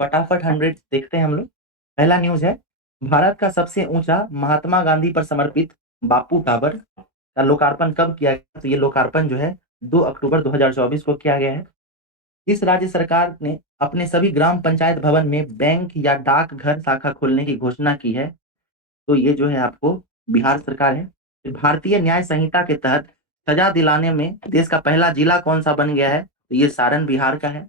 फटाफट 100 देखते हैं हम लोग। पहला न्यूज है, भारत का सबसे ऊंचा महात्मा गांधी पर समर्पित बापू टावर का लोकार्पण कब किया गया? तो ये लोकार्पण जो है 2 अक्टूबर 2024 को किया गया है। इस राज्य सरकार ने अपने सभी ग्राम पंचायत भवन में बैंक या डाकघर शाखा खोलने की घोषणा की है? तो ये जो है आपको बिहार सरकार है। फिर भारतीय न्याय संहिता के तहत सजा दिलाने में देश का पहला जिला कौन सा बन गया है? तो ये सारण बिहार का है।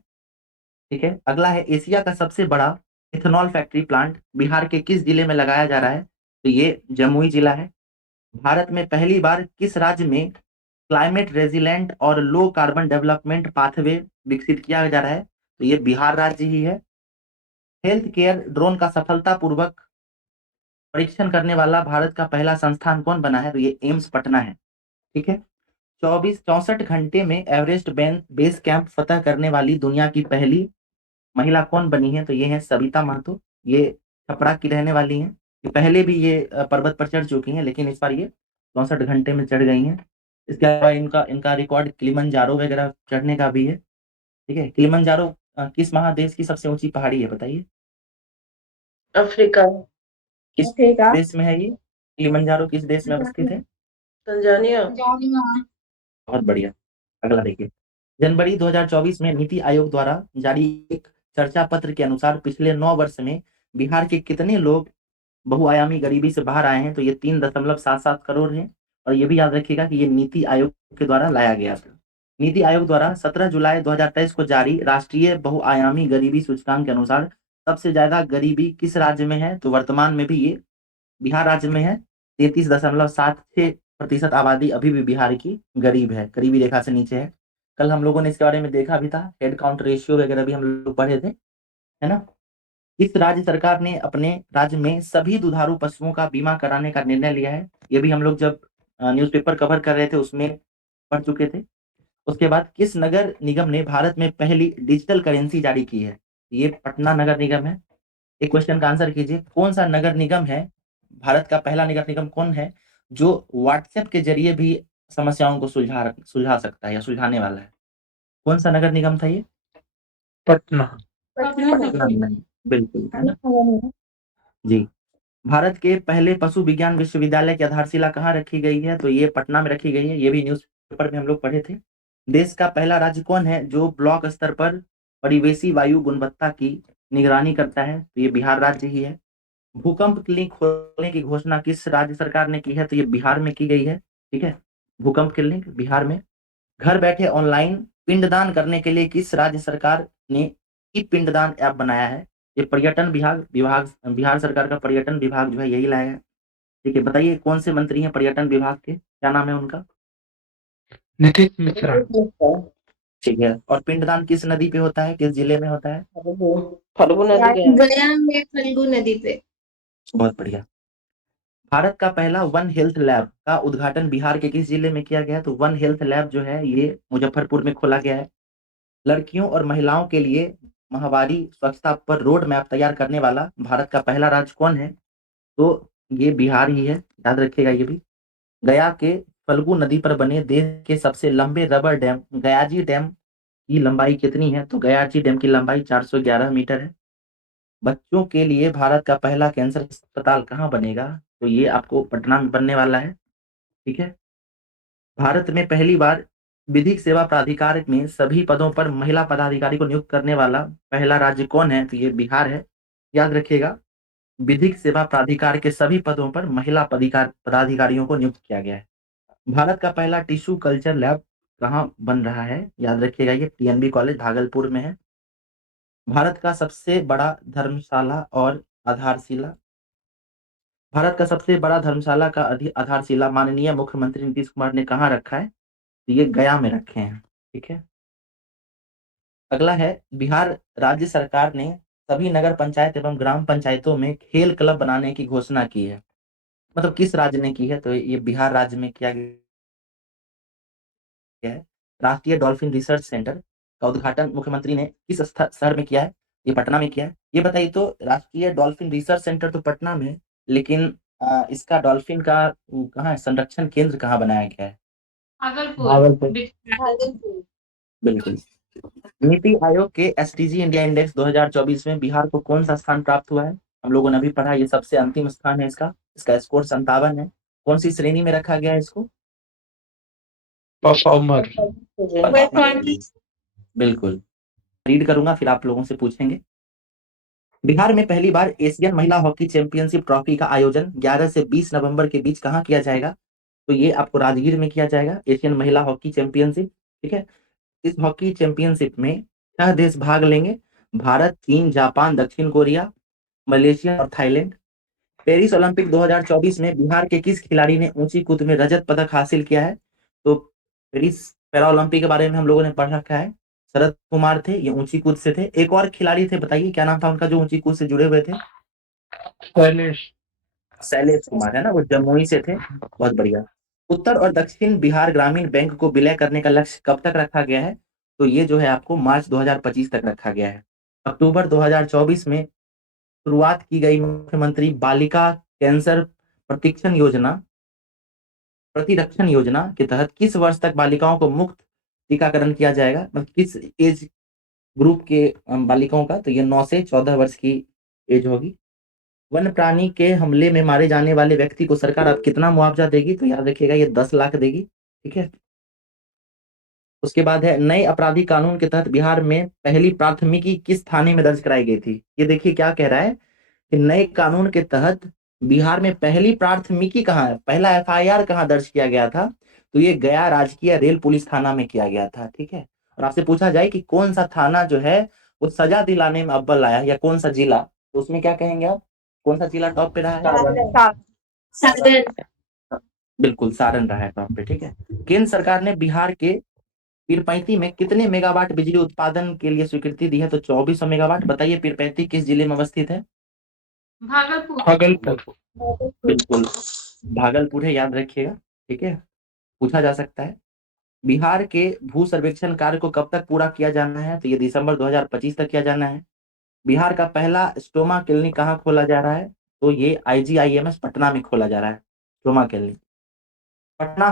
ठीक है, अगला है, एशिया का सबसे बड़ा इथेनॉल फैक्ट्री प्लांट बिहार के किस जिले में लगाया जा रहा है? तो ये जमुई जिला है। भारत में पहली बार किस राज्य में क्लाइमेट रेजिलेंट और लो कार्बन डेवलपमेंट पाथवे विकसित किया जा रहा है? तो ये बिहार राज्य ही है। हेल्थ केयर ड्रोन का सफलतापूर्वक परीक्षण करने वाला भारत का पहला संस्थान कौन बना है? तो ये एम्स पटना है। ठीक है, 64 घंटे में एवरेस्ट बेस कैंप फतह करने वाली दुनिया की पहली महिला कौन बनी है? तो ये है सविता महतो। ये छपरा की रहने वाली हैं। ये पहले भी ये पर्वत पर चढ़ चुकी हैं, लेकिन इस बार ये 64 घंटे में चढ़ गई हैं। इसके अलावा इनका इनका रिकॉर्ड किलिमंजारो वगैरह चढ़ने का भी है। ठीक है, किलिमंजारो किस महादेश की सबसे ऊंची पहाड़ी है, बताइए? अफ्रीका। किस देश में है ये? किलिमंजारो किस देश में अवस्थित है? तंजानिया। बहुत बढ़िया। अगला देखिए, जनवरी 2024 में नीति आयोग द्वारा जारी एक चर्चा पत्र के अनुसार पिछले 9 वर्ष में बिहार के कितने लोग बहुआयामी गरीबी से बाहर आए हैं? तो ये 3.77 करोड़ हैं। और ये भी याद रखिएगा कि ये नीति आयोग के द्वारा लाया गया था। नीति आयोग द्वारा 17 जुलाई 2023 को जारी राष्ट्रीय बहुआयामी गरीबी सूचकांक के अनुसार सबसे ज्यादा गरीबी किस राज्य में है? तो वर्तमान में भी ये बिहार राज्य में है। 33.76% आबादी अभी भी बिहार की गरीब है, गरीबी रेखा से नीचे है। कल हम लोगों ने इसके बारे में देखा भी था, हेड काउंट रेशियो वगैरह भी हम लोग पढ़े थे, है ना? इस राज्य सरकार ने अपने राज्य में सभी दुधारू पशुओं का बीमा कराने का निर्णय लिया है। ये भी हम लोग जब न्यूज़पेपर कवर कर रहे थे उसमें पढ़ चुके थे। उसके बाद किस नगर निगम ने भारत में पहली डिजिटल करेंसी जारी की है? ये पटना नगर निगम है। एक क्वेश्चन का आंसर कीजिए, कौन सा नगर निगम है, भारत का पहला नगर निगम कौन है जो व्हाट्सएप के जरिए भी समस्याओं को सुलझा सुलझा सकता है या सुलझाने वाला है? कौन सा नगर निगम था ये? पटना। पटना निगम, बिल्कुल, है ना? जी। भारत के पहले पशु विज्ञान विश्वविद्यालय की आधारशिला कहाँ रखी गई है? तो ये पटना में रखी गई है। ये भी न्यूज पेपर में हम लोग पढ़े थे। देश का पहला राज्य कौन है जो ब्लॉक स्तर पर परिवेशी वायु गुणवत्ता की निगरानी करता है? तो ये बिहार राज्य ही है। भूकंप क्लिनिक खोलने की घोषणा किस राज्य सरकार ने की है? तो ये बिहार में की गई है। ठीक है, भूकंप क्लिनिक बिहार में। घर बैठे ऑनलाइन पिंडदान करने के लिए किस राज्य सरकार ने ई पिंडदान ऐप बनाया है? ये पर्यटन विभाग विभाग बिहार सरकार का पर्यटन विभाग जो है यही लाया है। ठीक है, बताइए कौन से मंत्री हैं पर्यटन विभाग के, क्या नाम है उनका? नीतीश मिश्रा। ठीक है, और पिंडदान किस नदी पे होता है, किस जिले में होता है? फल्गु नदी के। गया में फल्गु नदी पे। बहुत बढ़िया। भारत का पहला वन हेल्थ लैब का उद्घाटन बिहार के किस जिले में किया गया है? तो वन हेल्थ लैब जो है ये मुजफ्फरपुर में खोला गया है। लड़कियों और महिलाओं के लिए माहवारी स्वच्छता पर रोड मैप तैयार करने वाला भारत का पहला राज्य कौन है? तो ये बिहार ही है, याद रखिएगा ये भी। गया के फल्गु नदी पर बने देश के सबसे लंबे रबर डैम गयाजी डैम की लंबाई कितनी है? तो गयाजी डैम की लंबाई 411 मीटर है। बच्चों के लिए भारत का पहला कैंसर अस्पताल कहाँ बनेगा? तो ये आपको पटना में बनने वाला है। ठीक है, भारत में पहली बार विधिक सेवा प्राधिकार में सभी पदों पर महिला पदाधिकारी को नियुक्त करने वाला पहला राज्य कौन है? तो ये बिहार है। याद रखिएगा, विधिक सेवा प्राधिकार के सभी पदों पर महिला पदाधिकारियों को नियुक्त किया गया है। भारत का पहला टिश्यू कल्चर लैब कहाँ बन रहा है? याद रखिएगा, ये पीएनबी कॉलेज भागलपुर में है। भारत का सबसे बड़ा धर्मशाला और आधारशिला भारत का सबसे बड़ा धर्मशाला का आधारशिला माननीय मुख्यमंत्री नीतीश कुमार ने कहाँ रखा है? तो ये गया में रखे हैं। ठीक है, अगला है, बिहार राज्य सरकार ने सभी नगर पंचायत एवं ग्राम पंचायतों में खेल क्लब बनाने की घोषणा की है। मतलब किस राज्य ने की है? तो ये बिहार राज्य में किया गया है। राष्ट्रीय डॉल्फिन रिसर्च सेंटर का उद्घाटन मुख्यमंत्री ने किस शहर में किया है? ये पटना में किया है। ये बताइए तो, राष्ट्रीय डॉल्फिन रिसर्च सेंटर तो पटना में है, लेकिन इसका डॉल्फिन का कहाँ है, संरक्षण केंद्र कहाँ बनाया गया है? भागलपुर। बिल्कुल। नीति आयोग के एसडीजी इंडिया इंडेक्स 2024 में बिहार को कौन सा स्थान प्राप्त हुआ है? हम लोगों ने अभी पढ़ा, ये सबसे अंतिम स्थान है इसका। इसका स्कोर 57 है। कौन सी श्रेणी में रखा गया है इसको? परफॉर्मर। परफॉर्मेंस। बिल्कुल। रीड करूंगा फिर आप लोगों से पूछेंगे। बिहार में पहली बार एशियन महिला हॉकी चैंपियनशिप ट्रॉफी का आयोजन 11 से 20 नवंबर के बीच कहाँ किया जाएगा? तो ये आपको राजगीर में किया जाएगा, एशियन महिला हॉकी चैंपियनशिप। ठीक है। इस हॉकी चैंपियनशिप में 6 देश भाग लेंगे: भारत, चीन, जापान, दक्षिण कोरिया, मलेशिया और थाईलैंड। पेरिस ओलंपिक 2024 में बिहार के किस खिलाड़ी ने ऊंची कूद में रजत पदक हासिल किया है? तो पेरिस पैरा ओलंपिक के बारे में हम लोगों ने पढ़ रखा है। शरद कुमार थे, ये ऊंची कूद से थे। एक और खिलाड़ी थे, बताइए क्या नाम था उनका जो ऊंची कूद से जुड़े हुए थे? शैलेश। शैलेश कुमार, है ना, वो जमुई से थे। बहुत बढ़िया। उत्तर और दक्षिण बिहार ग्रामीण बैंक को विलय करने का लक्ष्य कब तक रखा गया है? तो ये जो है आपको मार्च 2025 तक रखा गया है। अक्टूबर 2024 में शुरुआत की गई मुख्यमंत्री बालिका कैंसर प्रतिरक्षण योजना के तहत किस वर्ष तक बालिकाओं को मुफ्त टीकाकरण किया जाएगा? मतलब किस एज ग्रुप के बालिकाओं का? तो ये 9 से 14 वर्ष की एज होगी। वन प्राणी के हमले में मारे जाने वाले व्यक्ति को सरकार अब कितना मुआवजा देगी? तो याद रखिएगा, ये 10 लाख देगी। ठीक है। उसके बाद है, नए आपराधिक कानून के तहत बिहार में पहली प्राथमिकी किस थाने में दर्ज कराई गई थी? ये देखिए क्या कह रहा है कि नए कानून के तहत बिहार में पहली प्राथमिकी कहाँ है, पहला एफआईआर कहाँ दर्ज किया गया था? तो ये गया राजकीय रेल पुलिस थाना में किया गया था। ठीक है। और आपसे पूछा जाए कि कौन सा थाना जो है वो सजा दिलाने में अव्वल आया या कौन सा जिला, तो उसमें क्या कहेंगे आप? कौन सा जिला टॉप पे रहा है? सागर। बिल्कुल, सारण रहा है टॉप पे। ठीक है। केंद्र सरकार ने बिहार के पीरपैंती में कितने मेगावाट बिजली उत्पादन के लिए स्वीकृति दी है? तो 2400 मेगावाट। बताइए पीरपैंती किस जिले में अवस्थित है? भागलपुर। भागलपुर। बिल्कुल, भागलपुर है, याद रखिएगा। ठीक है, पूछा जा सकता है। बिहार के भू सर्वेक्षण कार्य को कब तक पूरा किया जाना है? तो ये दिसंबर 2025 तक किया जाना है। बिहार का पहला स्टोमा क्लिनिक कहाँ खोला जा रहा है? तो ये आईजीआईएमएस पटना में खोला जा रहा है, स्टोमा क्लिनिक। पटना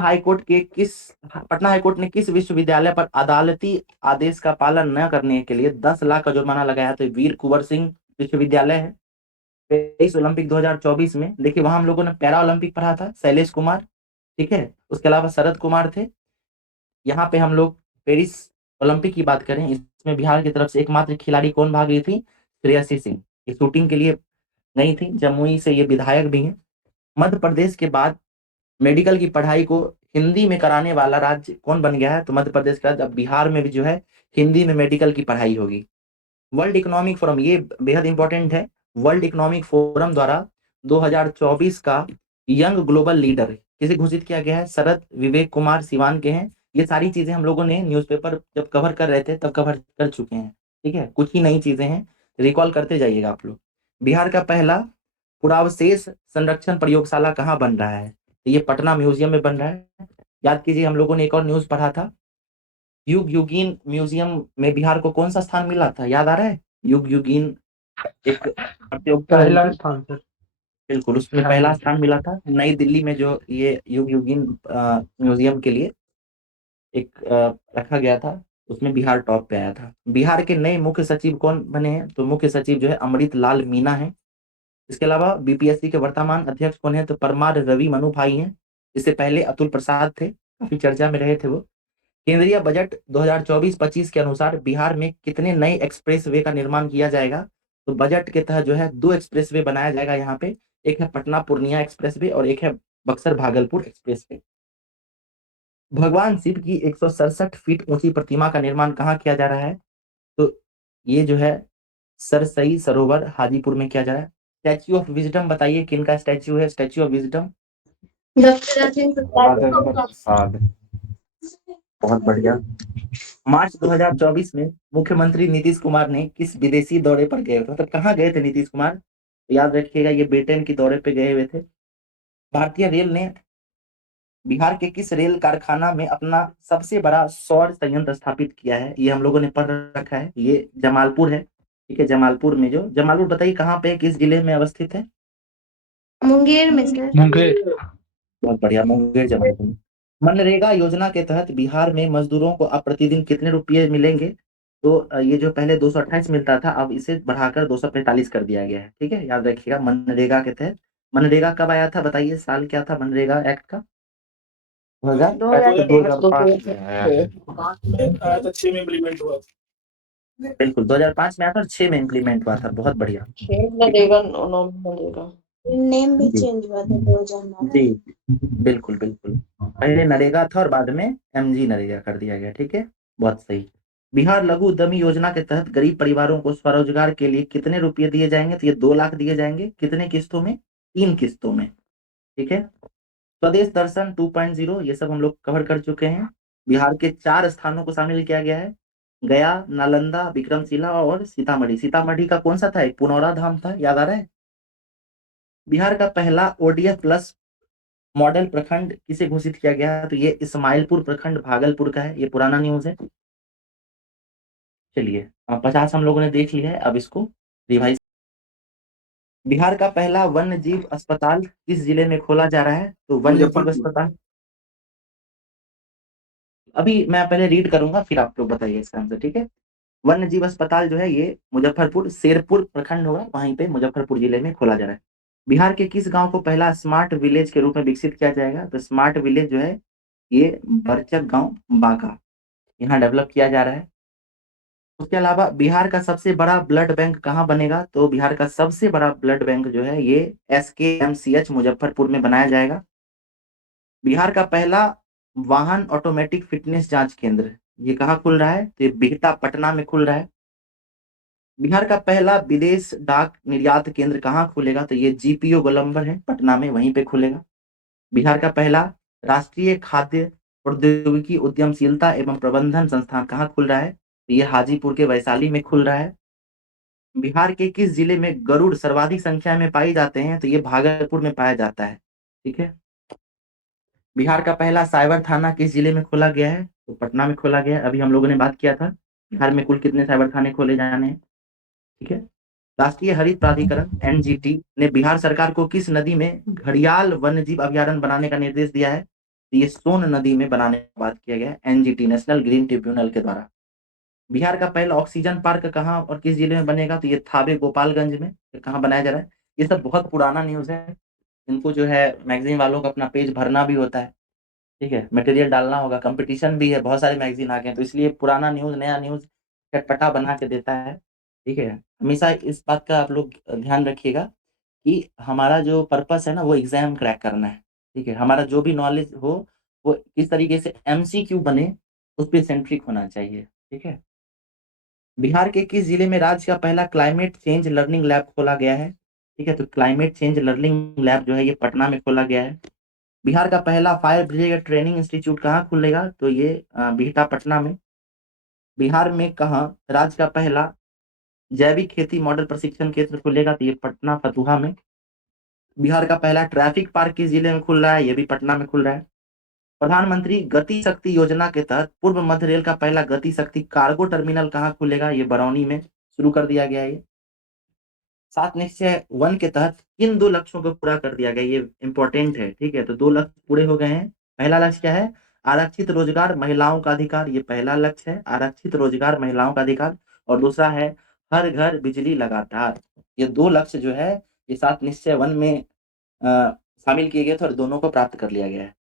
हाईकोर्ट ने किस विश्वविद्यालय पर अदालती आदेश का पालन न करने के लिए 10 लाख का जुर्माना लगाया? तो वीर कुंवर सिंह विश्वविद्यालय है। पेरिस ओलंपिक 2024 में देखिए, वहां हम लोगों ने पैरा ओलंपिक पढ़ा था, शैलेश कुमार। ठीक है। उसके अलावा शरद कुमार थे। यहाँ पे हम लोग पेरिस ओलंपिक की बात करें, इसमें बिहार की तरफ से एकमात्र खिलाड़ी कौन भाग रही थी? श्रेयसी सिंह। ये शूटिंग के लिए गई थी, जमुई से ये विधायक भी हैं। मध्य प्रदेश के बाद मेडिकल की पढ़ाई को हिंदी में कराने वाला राज्य कौन बन गया है? तो मध्य प्रदेश का। अब बिहार में भी जो है हिंदी में मेडिकल की पढ़ाई होगी। वर्ल्ड इकोनॉमिक फोरम, ये बेहद इंपॉर्टेंट है। वर्ल्ड इकोनॉमिक फोरम द्वारा 2024 का यंग ग्लोबल लीडर किसे घोषित किया गया है? शरद विवेक कुमार सिवान के हैं। ये सारी चीजें हम लोगों ने न्यूज़पेपर जब कवर कर रहे थे तब कवर कर चुके हैं। ठीक है, कुछ ही नई चीजें हैं, रिकॉल करते जाइएगा आप लोग। बिहार का पहला पुरावशेष संरक्षण प्रयोगशाला कहाँ बन रहा है? तो ये पटना म्यूजियम में बन रहा है। याद कीजिए, हम लोगों ने एक और न्यूज पढ़ा था, युग युगीन म्यूजियम में बिहार को कौन सा स्थान मिला था? याद आ रहा है? युग युगीन एक प्रतियोगिता हुई पहला थी। स्थान सर। बिल्कुल, उसमें हाँ पहला जी। स्थान मिला था नई दिल्ली में, जो ये युग युगीन म्यूजियम के लिए एक रखा गया था, उसमें बिहार टॉप पे आया था। बिहार के नए मुख्य सचिव कौन बने हैं? तो मुख्य सचिव जो है अमृत लाल मीना है। इसके अलावा बीपीएससी के वर्तमान अध्यक्ष कौन है? तो परमार रवि मनु भाई हैं। इससे पहले अतुल प्रसाद थे, काफी चर्चा में रहे थे वो। केंद्रीय बजट 2024-25 के अनुसार बिहार में कितने नए एक्सप्रेसवे का निर्माण किया जाएगा? तो बजट के तहत जो है 2 एक्सप्रेसवे बनाया जाएगा यहाँ पे। एक है पटना पूर्णिया एक्सप्रेसवे और एक है बक्सर भागलपुर एक्सप्रेसवे। भगवान शिव की 167 फीट ऊंची प्रतिमा का निर्माण कहाँ किया जा रहा है? तो ये जो है सरसई सरोवर हाजीपुर में किया जा रहा है। स्टैच्यू ऑफ विजडम, बताइए किनका स्टैच्यू है statue of wisdom? Doctor Rajendra Prasad. बहुत बढ़िया। मार्च 2024 में मुख्यमंत्री नीतीश कुमार ने किस विदेशी दौरे पर गए थे? मतलब कहाँ गए थे नीतीश कुमार? तो याद रखिएगा, ये ब्रिटेन की दौरे पे गए हुए थे। भारतीय रेल ने बिहार के किस रेल कारखाना में अपना सबसे बड़ा सौर संयंत्र स्थापित किया है? ये हम लोगों ने पढ़ रखा है, ये जमालपुर है। ठीक है, जमालपुर में, जो जमालपुर बताइए कहाँ पे है, किस जिले में अवस्थित है? मुंगेर में सर। मुंगेर। बहुत बढ़िया, मुंगेर जमालपुर में। मनरेगा योजना के तहत बिहार में मजदूरों को अब प्रतिदिन कितने रुपये मिलेंगे? तो ये जो पहले 228 मिलता था, अब इसे बढ़ाकर 245 कर दिया गया है। ठीक है, याद रखिएगा। मनरेगा के तहत, मनरेगा कब आया था बताइए, साल क्या था मनरेगा एक्ट का? 2000 2005 में आया है। 5 में आया था, 6 में इम्प्लीमेंट हुआ। बिल्कुल 2005 में आया था और 6 में इम्प्लीमेंट हुआ था। बहुत बढ़िया। नरेगा, नौ में नरेगा। नेम भी जी चेंज हुआ था 2009 जी, में। बिल्कुल बिल्कुल। पहले नरेगा था और बाद में एमजी नरेगा कर दिया गया। ठीक है, बहुत सही। बिहार लघु उद्यमी योजना के तहत गरीब परिवारों को स्वरोजगार के लिए कितने रुपए दिए जाएंगे? तो ये 2 लाख दिए जाएंगे। कितने किस्तों में? 3 किस्तों में। ठीक है। स्वदेश दर्शन 2.0 ये सब हम लोग कवर कर चुके हैं। बिहार के 4 स्थानों को शामिल किया गया है, गया, नालंदा, विक्रमशिला और सीतामढ़ी। सीतामढ़ी का कौन सा था? एक पुनौरा धाम था, याद आ रहा है? बिहार का पहला ओडीएफ प्लस मॉडल प्रखंड किसे घोषित किया गया? तो ये इस्माइलपुर प्रखंड भागलपुर का है। ये पुराना न्यूज है। चलिए, 50 हम लोगों ने देख लिया है, अब इसको रिवाइज। बिहार का पहला वन्य जीव अस्पताल किस जिले में खोला जा रहा है? तो वन्य जीव मुजफ्फरपुर। अस्पताल, अभी मैं पहले रीड करूंगा फिर आप लोग बताइए इसका आंसर। ठीक है। वन्य जीव अस्पताल जो है ये मुजफ्फरपुर शेरपुर प्रखंड होगा, वहीं पे मुजफ्फरपुर जिले में खोला जा रहा है। बिहार के किस गांव को पहला स्मार्ट विलेज के रूप में विकसित किया जाएगा? तो स्मार्ट विलेज जो है ये बरचक गांव बांका, यहाँ डेवलप किया जा रहा है। उसके अलावा बिहार का सबसे बड़ा ब्लड बैंक कहाँ बनेगा? तो बिहार का सबसे बड़ा ब्लड बैंक जो है ये SKMCH मुजफ्फरपुर में बनाया जाएगा। बिहार का पहला वाहन ऑटोमेटिक फिटनेस जांच केंद्र ये कहाँ खुल रहा है? तो ये बिहटा पटना में खुल रहा है। बिहार का पहला विदेश डाक निर्यात केंद्र कहाँ खुलेगा? तो ये GPO गोलंबर है, पटना में, वहीं पे खुलेगा। बिहार का पहला राष्ट्रीय खाद्य प्रौद्योगिकी उद्यमशीलता एवं प्रबंधन संस्थान कहाँ खुल रहा है? तो ये हाजीपुर के वैशाली में खुल रहा है। बिहार के किस जिले में गरुड़ सर्वाधिक संख्या में पाए जाते हैं? तो ये भागलपुर में पाया जाता है। ठीक है। बिहार का पहला साइबर थाना किस जिले में खोला गया है? तो पटना में खोला गया है। अभी हम लोगों ने बात किया था बिहार में कुल कितने साइबर थाने खोले जाने हैं। ठीक है। राष्ट्रीय हरित प्राधिकरण NGT ने बिहार सरकार को किस नदी में घड़ियाल वन्यजीव अभयारण्य बनाने का निर्देश दिया है? तो ये सोन नदी में बनाने की बात किया गया है NGT नेशनल ग्रीन ट्रिब्यूनल के द्वारा। बिहार का पहला ऑक्सीजन पार्क कहाँ और किस जिले में बनेगा? तो ये थावे गोपालगंज में। कहाँ बनाया जा रहा है? ये सब बहुत पुराना न्यूज है, इनको जो है मैगजीन वालों को अपना पेज भरना भी होता है। ठीक है, मटेरियल डालना होगा, कंपटीशन भी है, बहुत सारे मैगजीन आ गए हैं, तो इसलिए पुराना न्यूज नया न्यूज चटपटा बना के देता है। ठीक है, हमेशा इस बात का आप लोग ध्यान रखिएगा कि हमारा जो पर्पस है ना वो एग्जाम क्रैक करना है। ठीक है, हमारा जो भी नॉलेज हो वो किस तरीके से MCQ बने उस पर सेंट्रिक होना चाहिए। ठीक है। बिहार के किस जिले में राज्य का पहला क्लाइमेट चेंज लर्निंग लैब खोला गया है? ठीक है, तो क्लाइमेट चेंज लर्निंग लैब जो है ये पटना में खोला गया है। बिहार का पहला फायर ब्रिगेड ट्रेनिंग इंस्टीट्यूट कहाँ खुलेगा? तो ये बिहटा पटना में। बिहार में कहाँ राज्य का पहला जैविक खेती मॉडल प्रशिक्षण केंद्र खुलेगा? तो ये पटना फतुहा में। बिहार का पहला ट्रैफिक पार्क किस जिले में खुल रहा है? ये भी पटना में खुल रहा है। प्रधानमंत्री गति शक्ति योजना के तहत पूर्व मध्य रेल का पहला गति शक्ति कार्गो टर्मिनल कहाँ खुलेगा? ये बरौनी में शुरू कर दिया गया है। ये 7 निश्चय 1 के तहत किन 2 लक्ष्यों को पूरा कर दिया गया? ये इंपॉर्टेंट है। ठीक है, तो 2 लक्ष्य पूरे हो गए हैं। पहला लक्ष्य क्या है? आरक्षित रोजगार महिलाओं का अधिकार, ये पहला लक्ष्य है, आरक्षित रोजगार महिलाओं का अधिकार। और दूसरा है हर घर बिजली लगातार। ये 2 लक्ष्य जो है ये 7 निश्चय 1 में शामिल किए गए थे और दोनों को प्राप्त कर लिया गया है।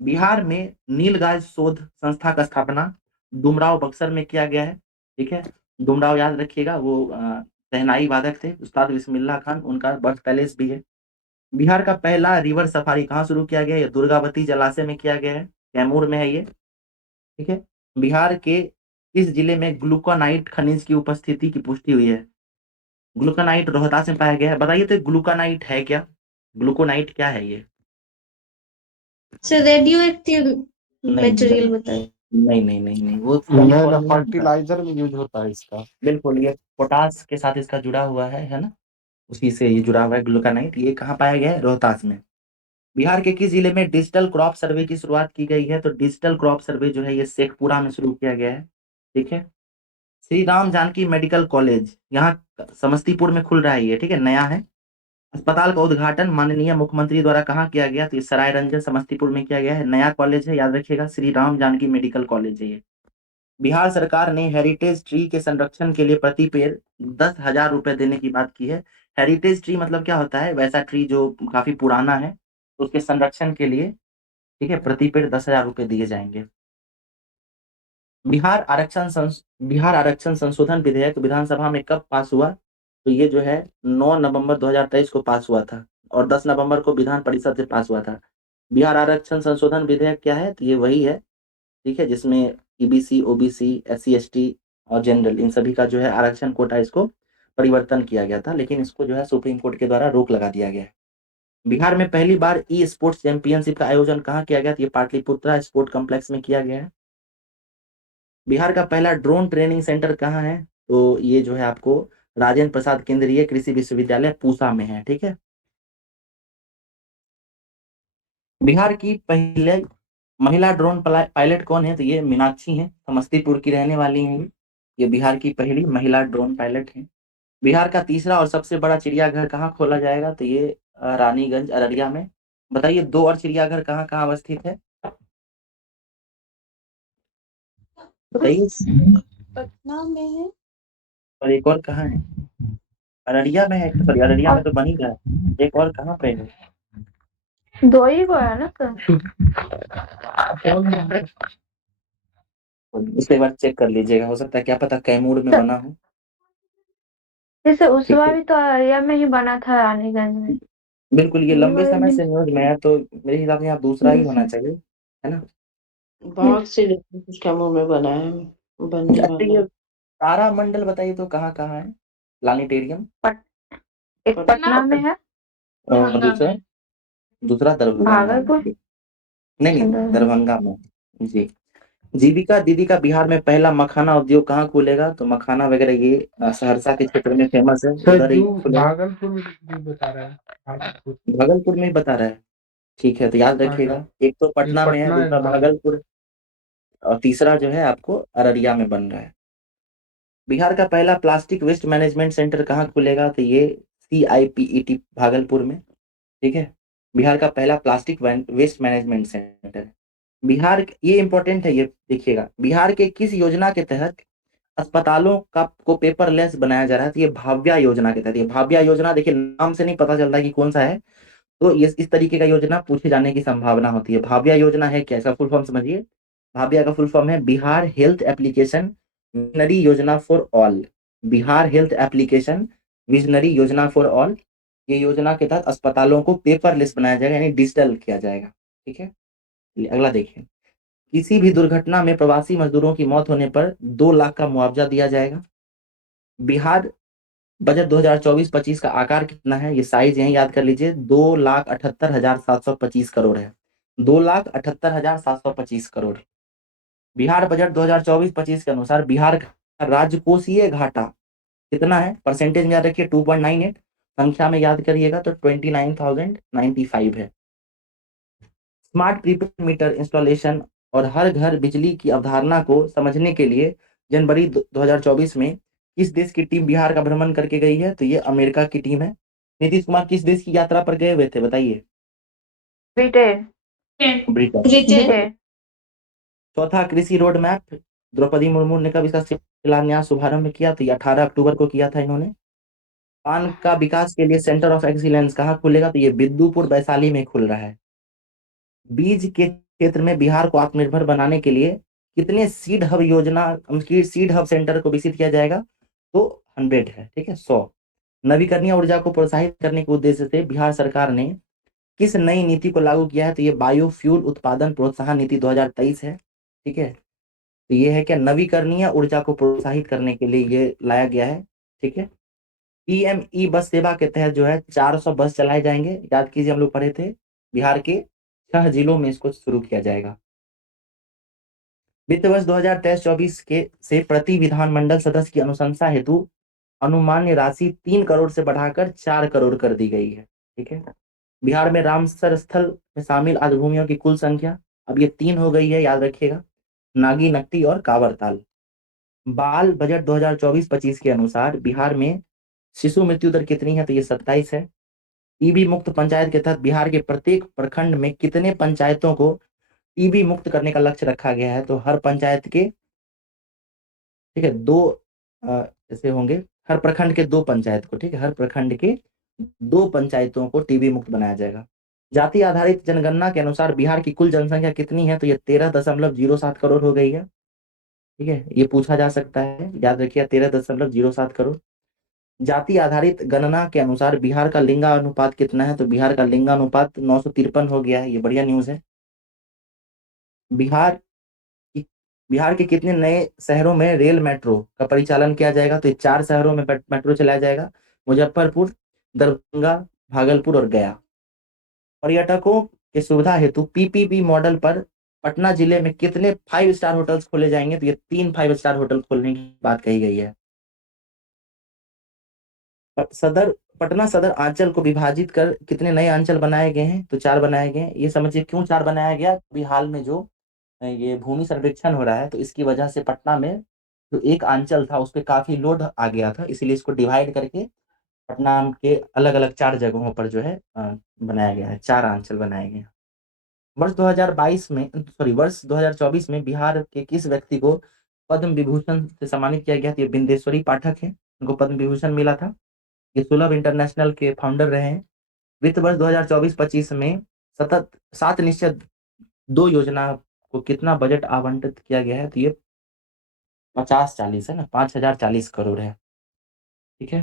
बिहार में नीलगाय शोध संस्था का स्थापना डुमराव बक्सर में किया गया है। ठीक है, डुमराव याद रखिएगा, वो शहनाई वादक थे, उस्ताद बिस्मिल्लाह खान, उनका बर्थ पैलेस भी है। बिहार का पहला रिवर सफारी कहाँ शुरू किया गया? ये दुर्गावती जलाशय में किया गया है, कैमूर में है ये। ठीक है। बिहार के किस जिले में ग्लूकोनाइट खनिज की उपस्थिति की पुष्टि हुई है? ग्लूकोनाइट रोहतास में पाया गया है। बताइए तो ग्लूकोनाइट है क्या? ग्लूकोनाइट क्या है ये? सर रेडियो एक्टिव नहीं मटेरियल बताइए। नहीं, वो फर्टिलाइजर में यूज होता है इसका। बिल्कुल, ये पोटास के साथ इसका जुड़ा हुआ है ना, उसी से ये जुड़ा हुआ है ग्लूकोनाइट। ये कहाँ पाया गया है? रोहतास में। बिहार के किस जिले में डिजिटल क्रॉप सर्वे की शुरुआत की गई है? तो डिजिटल क्रॉप सर्वे जो है ये शेखपुरा में शुरू किया गया है। ठीक है। श्री राम जानकी मेडिकल कॉलेज यहाँ समस्तीपुर में खुल रहा है ये। ठीक है, नया है। अस्पताल का उद्घाटन माननीय मुख्यमंत्री द्वारा कहाँ किया गया? तो ये सरायरंजन समस्तीपुर में किया गया है, नया कॉलेज है, याद रखिएगा, श्री राम जानकी मेडिकल कॉलेज है ये। बिहार सरकार ने हेरिटेज ट्री के संरक्षण के लिए प्रति पेड़ 10,000 रुपए देने की बात की है। हेरिटेज ट्री मतलब क्या होता है? वैसा ट्री जो काफी पुराना है, तो उसके संरक्षण के लिए, ठीक है, प्रति पेड़ 10,000 रुपए दिए जाएंगे। बिहार आरक्षण संशोधन विधेयक विधानसभा में कब पास हुआ? तो ये जो है 9 नवंबर 2023 को पास हुआ था और 10 नवंबर को विधान परिषद से पास हुआ था। बिहार आरक्षण संशोधन विधेयक क्या है? तो ये वही है, ठीक है, जिसमें ईबीसी, ओबीसी, एससी, एसटी और जनरल, इन सभी का जो है आरक्षण कोटा, इसको परिवर्तन किया गया था, लेकिन इसको जो है सुप्रीम कोर्ट के द्वारा रोक लगा दिया गया है। बिहार में पहली बार ई स्पोर्ट्स चैंपियनशिप का आयोजन कहाँ किया गया? तो ये पाटलिपुत्रा स्पोर्ट कॉम्प्लेक्स में किया गया है। बिहार का पहला ड्रोन ट्रेनिंग सेंटर कहाँ है? तो ये जो है आपको राजेंद्र प्रसाद केंद्रीय कृषि विश्वविद्यालय पूसा में है, ठीक है। बिहार की पहले महिला ड्रोन पायलट कौन है? तो ये मीनाक्षी हैं, समस्तीपुर की रहने वाली हैं। ये बिहार की पहली महिला ड्रोन पायलट हैं। बिहार का तीसरा और सबसे बड़ा चिड़ियाघर कहाँ खोला जाएगा? तो ये रानीगंज अररिया में। बताइए, 2 और चिड़ियाघर कहाँ कहाँ अवस्थित है? बताइए। पटना में है। और एक और कहाँ है? अररिया में है, सॉरी, अररिया में तो बन ही रहा है। एक और कहाँ पे है? 2 ही को है ना सर? इसे एक बार चेक कर लीजिएगा, हो सकता है, क्या पता कैमूर में बना हो। जैसे उस ठीक बार है, भी तो अररिया में ही बना था, रानीगंज में। बिल्कुल, ये ये लंबे वाला समय भी से न्यूज में है, तो मेरे हिसाब से यहाँ दूसरा ही होना चाहिए, है ना। बहुत से लेकिन कुछ कामों में बना है, बनने अच्छा, वाला ये है। तारा मंडल बताइए तो कहाँ कहाँ है? प्लानिटेरियम। एक पटना में है, और दूसरा दूसरा दरभंगा में। भागलपुर। नहीं नहीं, दरभंगा में। जी। जीविका दीदी का बिहार में पहला मखाना उद्योग कहाँ खुलेगा? तो मखाना वगैरह ये सहरसा के क्षेत्र में फेमस है, उधर ही खुलेगा। भागलपुर में भी बता रहा है, भागलपुर। भागलपुर में ही बता रहा है, ठीक है, तो याद रखिएगा, एक तो पटना में है, पटना है, दूसरा भागलपुर, और तीसरा जो है आपको अररिया में बन रहा है। बिहार का पहला प्लास्टिक वेस्ट मैनेजमेंट सेंटर कहाँ खुलेगा? तो ये CIPET भागलपुर में, ठीक है। बिहार का पहला plastic waste management centre. Bihar, ये इंपॉर्टेंट है, ये देखिएगा, बिहार के किस योजना के तहत अस्पतालों का को पेपरलेस बनाया जा रहा है? तो ये भाव्या योजना के तहत। ये भाव्या योजना, देखिए नाम से नहीं पता चलता कि कौन सा है, तो ये इस तरीके का योजना पूछे जाने की संभावना होती है। भाव्या योजना है क्या? इसका फुल फॉर्म समझिए। भाव्या का फुल फॉर्म है बिहार हेल्थ एप्लीकेशन विजनरी योजना for all. Bihar health application visionary योजना फॉर ऑल। ये योजना के तहत अस्पतालों को पेपरलेस बनाया जाएगा, यानी डिजिटल किया जाएगा, ठीक है। चलिए, अगला देखिए। किसी भी दुर्घटना में प्रवासी मजदूरों की मौत होने पर 2 लाख का मुआवजा दिया जाएगा। बिहार बजट 2024-25 का आकार कितना है? ये साइज यही याद कर लीजिए, 2,78,725 करोड़ है। 2,78,725 करोड़। बिहार बजट 2024-25 के अनुसार बिहार का राजकोषीय घाटा कितना है? परसेंटेज में याद रखिए, 2.98। संख्या में याद करिएगा तो 29,095 है। स्मार्ट प्रीपेड मीटर इंस्टॉलेशन और हर घर बिजली की अवधारणा को समझने के लिए जनवरी 2024 में किस देश की टीम बिहार का भ्रमण करके गई है? तो ये अमेरिका की टीम है। नीतीश कुमार किस देश की यात्रा पर गए हुए थे, बताइए? ब्रिटेन। ब्रिटेन। चौथा कृषि रोड मैप द्रौपदी मुर्मू ने कब इसका शिलान्यास शुभारंभ किया? तो ये 18 अक्टूबर को किया था इन्होंने। पान का विकास के लिए सेंटर ऑफ एक्सीलेंस कहाँ खुलेगा? तो ये बिद्दुपुर वैशाली में खुल रहा है। बीज के क्षेत्र में बिहार को आत्मनिर्भर बनाने के लिए कितने सीड हब योजना, सीड हब सेंटर को विकसित किया जाएगा? तो 100 है, ठीक है, 100। नवीकरणीय ऊर्जा को प्रोत्साहित करने के उद्देश्य से बिहार सरकार ने किस नई नीति को लागू किया है? तो ये बायोफ्यूल उत्पादन प्रोत्साहन नीति 2023 है, ठीक है। तो ये है क्या? नवीकरणीय ऊर्जा को प्रोत्साहित करने के लिए ये लाया गया है, ठीक है। PME बस सेवा के तहत जो है 400 बस चलाए जाएंगे, याद कीजिए, हम लोग पढ़े थे, बिहार के 6 जिलों में इसको शुरू किया जाएगा। वित्त वर्ष 2023-24 के से प्रति विधानमंडल सदस्य की अनुशंसा हेतु अनुमान्य राशि 3 करोड़ से बढ़ाकर 4 करोड़ कर दी गई है, ठीक है। बिहार में रामसर स्थल में शामिल आदिभूमियों की कुल संख्या अब ये 3 हो गई है, याद रखिएगा, नागी, नकटी और कांवरताल। बाल बजट 2024-25 के अनुसार बिहार में शिशु मृत्यु दर कितनी है? तो ये 27 है। टीबी मुक्त पंचायत के तहत बिहार के प्रत्येक प्रखंड में कितने पंचायतों को टीबी मुक्त करने का लक्ष्य रखा गया है? तो हर पंचायत के ठीक है, 2 ऐसे होंगे, हर प्रखंड के 2 पंचायत को, ठीक है, हर प्रखंड के 2 पंचायतों को टीबी मुक्त बनाया जाएगा। जाति आधारित जनगणना के अनुसार बिहार की कुल जनसंख्या कितनी है? तो ये 13.07 करोड़ हो गई है। ठीक है, ये पूछा जा सकता है, याद रखिए 13.07 करोड़। जाति आधारित गणना के अनुसार बिहार का लिंगानुपात कितना है? तो बिहार का लिंगानुपात 953 हो गया है, ये बढ़िया न्यूज है। बिहार के कितने नए शहरों में रेल मेट्रो का परिचालन किया जाएगा? तो ये 4 शहरों में मेट्रो चलाया जाएगा, मुजफ्फरपुर, दरभंगा, भागलपुर और गया। पर्यटकों की सुविधा हेतु पीपीपी मॉडल पर पटना जिले में कितने 5 स्टार होटल्स खोले जाएंगे? तो ये 3 5 स्टार होटल खोलने की बात कही गई है। पटना सदर अंचल को विभाजित कर कितने नए अंचल बनाए गए हैं? तो 4 बनाए गए हैं। ये समझिए क्यों 4 बनाया गया? अभी हाल में जो ये भूमि सर्वेक्षण हो रहा है, तो इसकी वजह से पटना में जो एक अंचल था उस पर काफी लोड आ गया था, इसीलिए इसको डिवाइड करके पटना के अलग अलग 4 जगहों पर जो है बनाया गया है, 4 अंचल बनाए गए हैं। वर्ष 2024 में बिहार के किस व्यक्ति को पद्म विभूषण से सम्मानित किया गया? तो ये बिंदेश्वरी पाठक है, उनको पद्म विभूषण मिला था। ये सुलभ इंटरनेशनल के फाउंडर रहे हैं। वित्त वर्ष 2024-25 में सतत 7 निश्चित 2 योजना को कितना बजट आवंटित किया गया है? तो ये 50-40 है ना, 5040 करोड़ है। ठीक है,